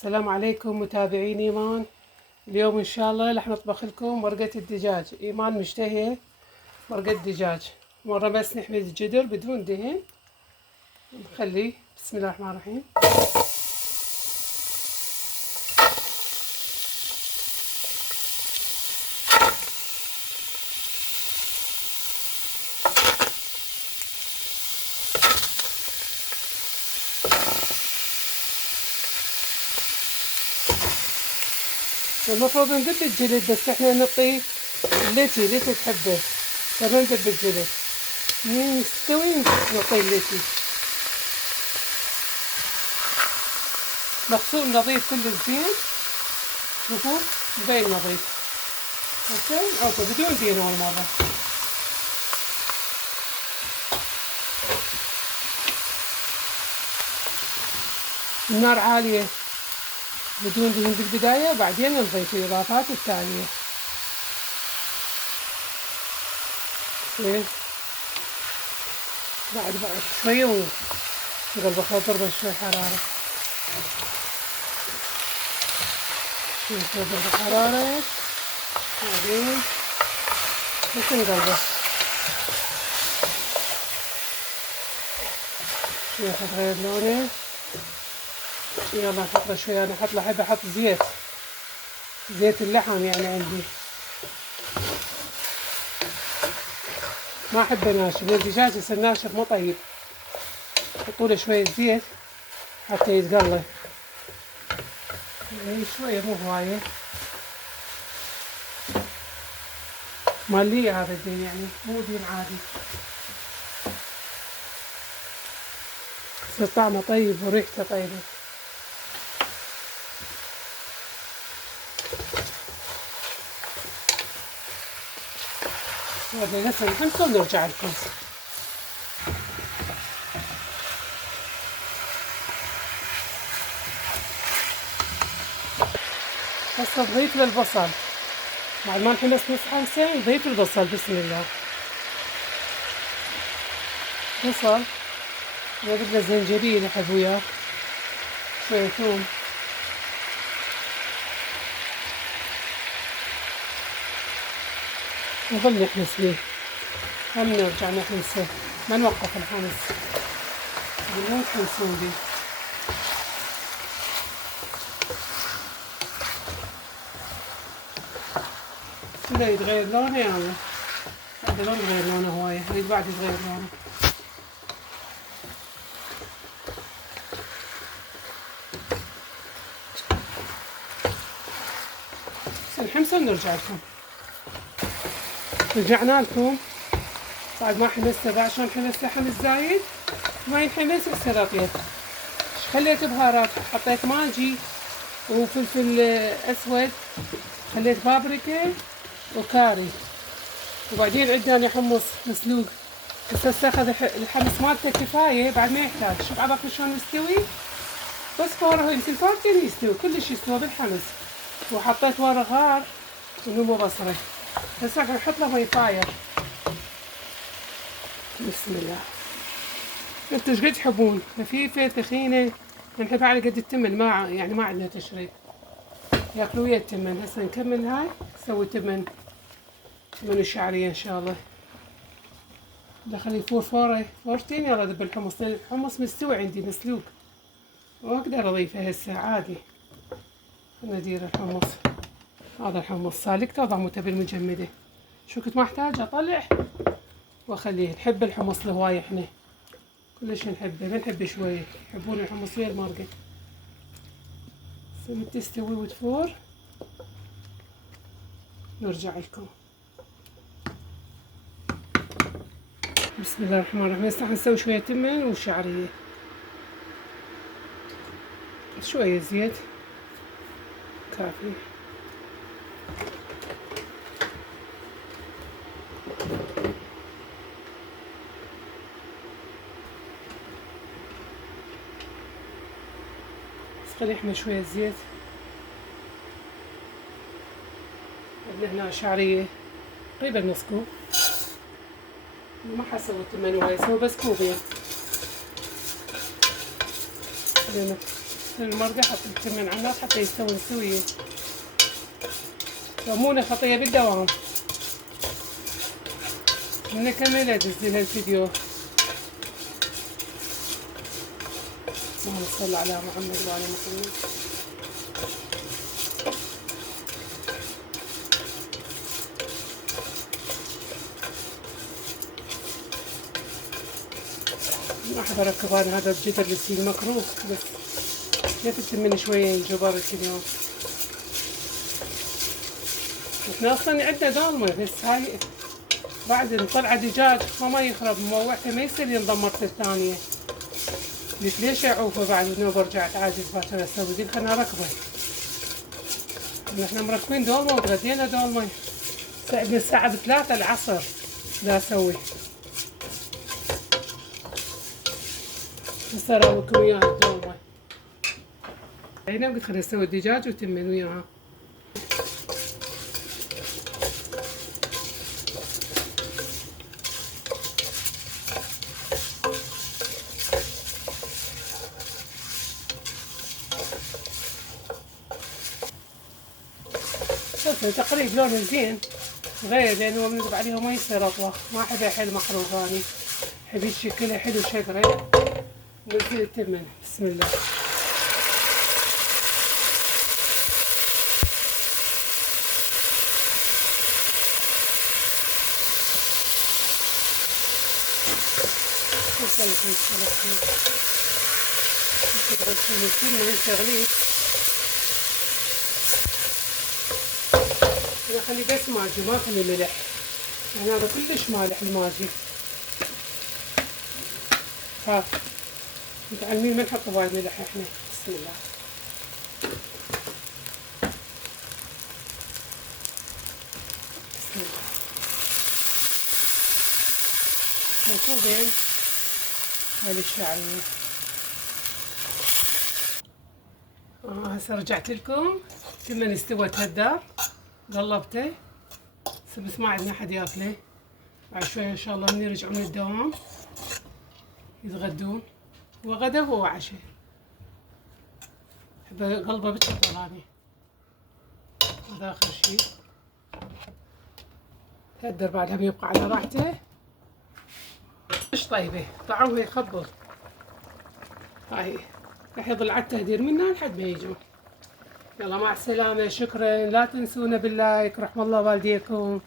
السلام عليكم متابعين إيمان. اليوم إن شاء الله رح نطبخ لكم مرقة الدجاج. إيمان مشتهية مرقة دجاج. مرة بس نحمد الجدر بدون دهن، نخليه. بسم الله الرحمن الرحيم. المفروض نذب الجلد، بس احنا نعطيه الليتي تحبه، فما نذب الجلد. يستوي نعطيه الليتي مغسول نظيف كل الزين. شوفوا مبين نظيف. اوكي بدون دهن اول مرة. النار عالية بدون دهن بالبداية، بعدين نضيف الإضافات التالية. بعد شوية ونقلب ضربة شوي حرارة. ضربة حرارة بعدين بس نقلبه شوي تغير لونه. يلا نحط شوي. انا احب احط زيت اللحم يعني عندي، ما احبه ناشف. الدجاج يصير ناشف مو طيب. حطوا له شوية زيت حتى يتقلى شوية، مو هواية. مالي هذا الدين يعني مو دين عادي. يصير طعمه طيب وريحته طيبة. هذا لسه نحمسه ونرجع لكم. هسه نضيف للبصل بعد ما نحمس نص حمسة. نضيف البصل. بسم الله. بصل نضيف له زنجبيل احب وياه، شوية ثوم، نظل نحمس فيه. هم نرجع نحمسه، ما نوقف الحمس. بدون تحمسون بيه. كله يتغير لونه يعني. هذا لون يتغير لونه هواية، هذي بعد يتغير لونه. نحمسه ونرجع لكم. رجعنا لكم بعد ما حمسته. بعد شلون حمسته حمس زايد ما ينحمس يصير أبيض. خليت بهارات، حطيت ماجي وفلفل أسود، خليت بابريكا وكاري، وبعدين عندنا حمص مسلوق. بس اخذ الحمص مالته كفاية، بعد ما يحتاج. شوف عباك شلون مستوي. بس فوره يمكن فارتين يستوي، كلش يستوي بالحمص. وحطيت ورق غار ونمو بصري. هسه راح نحط له مي فاير. بسم الله. انتوا ايش قد تحبون؟ خفيفة ثخينة؟ نحبها على قد التمن، ما عندنا تشريب، ياكلوا ويا التمن. هسه نكمل هاي، نسوي تمن الشعرية ان شاء الله. دخل يفور فورتين. يلا ذب الحمص، لان الحمص مستوي عندي مسلوق، واقدر اضيفه هسه عادي. ندير الحمص. هذا الحمص سالكته وضمته بالمجمدة. شو كنت ما احتاج اطلع واخليه. نحب الحمص الهواية احنا، كلش نحبه، ما نحبه شوية. يحبون الحمص ويا المرقة. تستوي وتفور نرجع لكم. بسم الله الرحمن الرحيم. هسه حنسوي شوية تمن وشعرية، شوية زيت كافي. خلي احنا شوية زيت. عندنا هنا شعرية تقريبا نص كوب، ما حسوي التمن هواي، سوي بس كوبين. المرقة حط التمن على النار حتى يستوي سوية. رموني خطية بالدوام. من كمل أنزل هالفيديو. اللهم صل على محمد وعلى محمد. ما أحب أركب أنا هذا الجدر اللي يصير مكروه، بس لفت مني شوية الجبر اليوم. احنا أصلا عندنا دولمة، بس هاي بعد نطلع دجاج ما يخرب موعته ما يصير ينضم مرة ثانية. قلت ليش أعوفه بعد إنه برجع عاجز باكر أسوي. قلت خلنا أركبه. نحن مركبين دولمة وتغدينا دولمة. من الساعة 3 العصر لا أسوي. هسه أراويكم وياها الدولمة. هنا قلت خليني أسوي الدجاج وتمن وياها. بس تقريبا لونه زين غير، لأنه بنضرب عليها ما يصير أطبخ. ما أحبها حيل محروق هاني، أحب شكلها حلو شقرة. نزل التمن بسم الله. أنا أخلي بس ماجي، ما أخلي ملح، يعني هذا كلش مالح الماجي. ها متعلمين ما نحط وايد ملح احنا. بسم الله. بسم الله. مكوبين هاي الشعرية. هسه رجعت لكم تمن استوت هالدار، قلبته بس ما عندنا حد ياكله. بعد شوية ان شاء الله من يرجعون من الدوام يتغدون، وغدا هو عشاء. قلبه بتفضل هاني. هذا اخر شي. هالدر بعدها بيبقى على راحته. مش طيبة طعمها يخبل. هاي راح يظل على التهدير منها لحد ما يجون. يلا مع السلامة. شكرا. لا تنسونا باللايك. رحم الله والديكم.